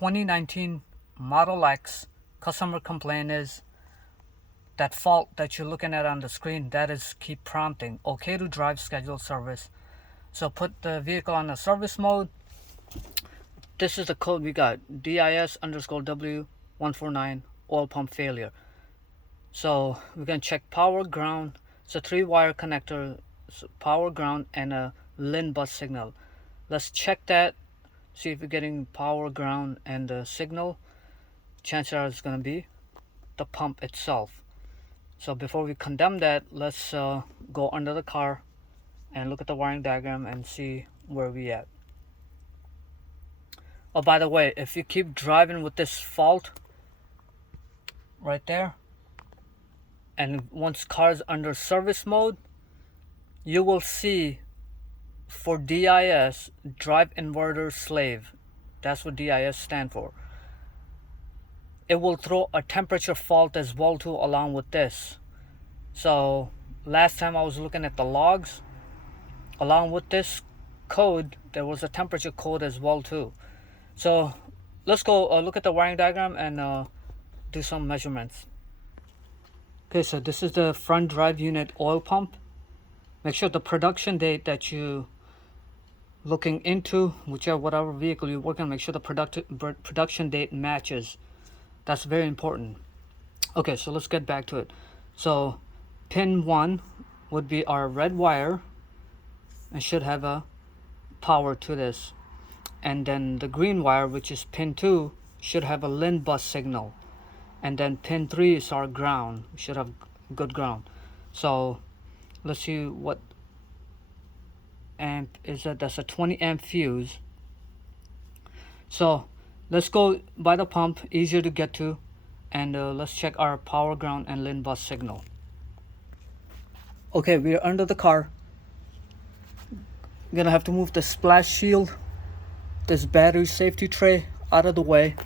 2019 Model X. Customer complaint is that fault that you're looking at on the screen, that is keep prompting okay to drive scheduled service. So put the vehicle on the service mode. This is the code we got, DIS_W149 oil pump failure. So we're gonna check power, ground. It's a 3-wire connector, so power, ground, and a LIN bus signal. Let's check that, see if we're getting power, ground, and the signal. Chances are it's gonna be the pump itself. So before we condemn that, let's go under the car and look at the wiring diagram and see where we at. Oh, by the way, if you keep driving with this fault right there, and once car's under service mode, you will see for DIS, drive inverter slave. That's what DIS stand for. It will throw a temperature fault as well too along with this. So last time I was looking at the logs, along with this code, there was a temperature code as well too. So let's go look at the wiring diagram and do some measurements. Okay, so this is the front drive unit oil pump. Make sure the production date that you looking into, whatever vehicle you're working on, make sure the production date matches. That's very important. Okay, so let's get back to it. So pin 1 would be our red wire and should have a power to this, and then the green wire, which is pin 2, should have a LIN bus signal, and then pin 3 is our ground. We should have good ground. So let's see what amp is that. That's a 20 amp fuse. So let's go by the pump, easier to get to, and let's check our power, ground, and LIN bus signal. Okay, we're under the car. I'm gonna have to move the splash shield, this battery safety tray out of the way,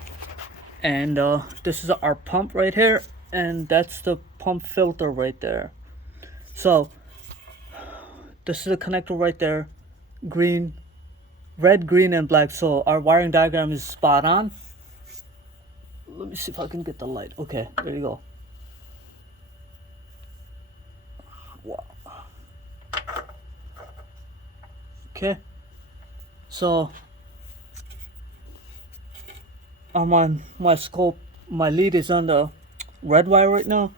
and this is our pump right here, and that's the pump filter right there. So this is the connector right there, green, red, green, and black. So our wiring diagram is spot on. Let me see if I can get the light. Okay, there you go. Wow. Okay, so I'm on my scope. My lead is on the red wire right now,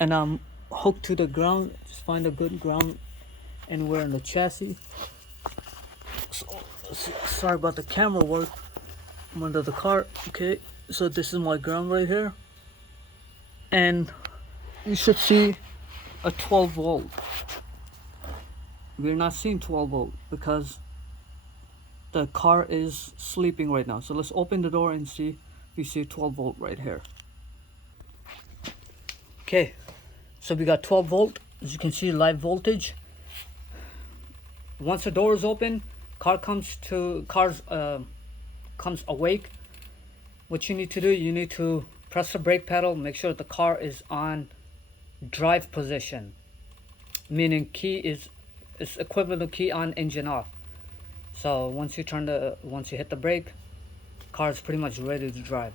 and I'm hooked to the ground. Just find a good ground anywhere in the chassis. So sorry about the camera work. I'm under the car. Okay, so this is my ground right here, and you should see a 12 volt. We're not seeing 12 volt because the car is sleeping right now. So let's open the door and see. We see 12 volt right here. Okay, so we got 12 volt. As you can see, live voltage. Once the door is open, comes awake. What you need to do, you need to press the brake pedal, make sure the car is on drive position, meaning key is equivalent to key on, engine off. So once you hit the brake, car is pretty much ready to drive.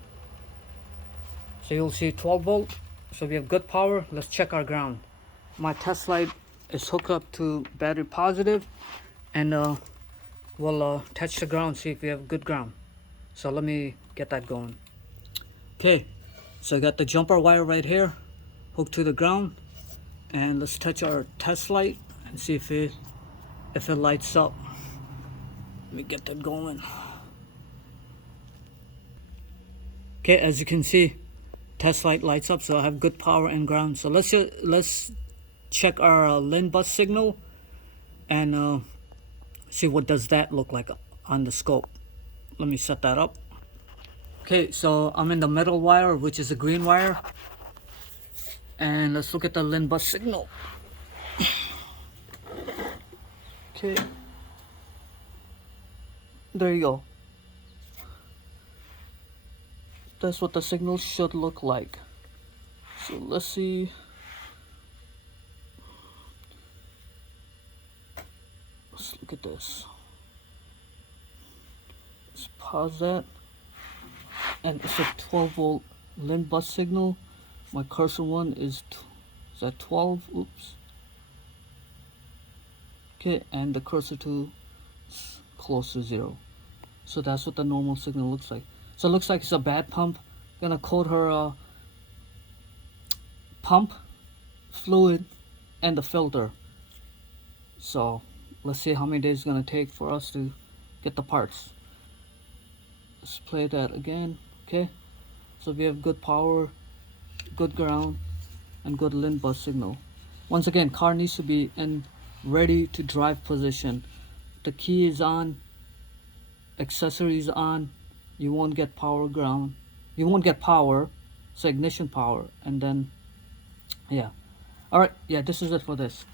So you'll see 12 volt. So we have good power. Let's check our ground. My test light is hooked up to battery positive, and we'll touch the ground, see if we have good ground. So let me get that going. Okay, so I got the jumper wire right here hooked to the ground, and let's touch our test light and see if it lights up. Let me get that going. Okay, as you can see, test light lights up, so I have good power and ground. So let's check our LIN bus signal and see what does that look like on the scope. Let me set that up. Okay, so I'm in the middle wire, which is a green wire, and let's look at the LIN bus signal. Okay, there you go. That's what the signal should look like. So let's see. Let's look at this. Let's pause that. and it's a 12 volt LIN bus signal. My cursor one is at 12. Oops. Okay, and the cursor 2 is close to 0. So that's what the normal signal looks like. So it looks like it's a bad pump. Gonna coat her pump, fluid, and the filter. So let's see how many days it's gonna take for us to get the parts. Let's play that again. Okay, so we have good power, good ground, and good LIN bus signal. Once again, car needs to be in ready to drive position. The key is on, accessories on, you won't get power ground, you won't get power, so ignition power, and then yeah. All right, yeah, this is it for this.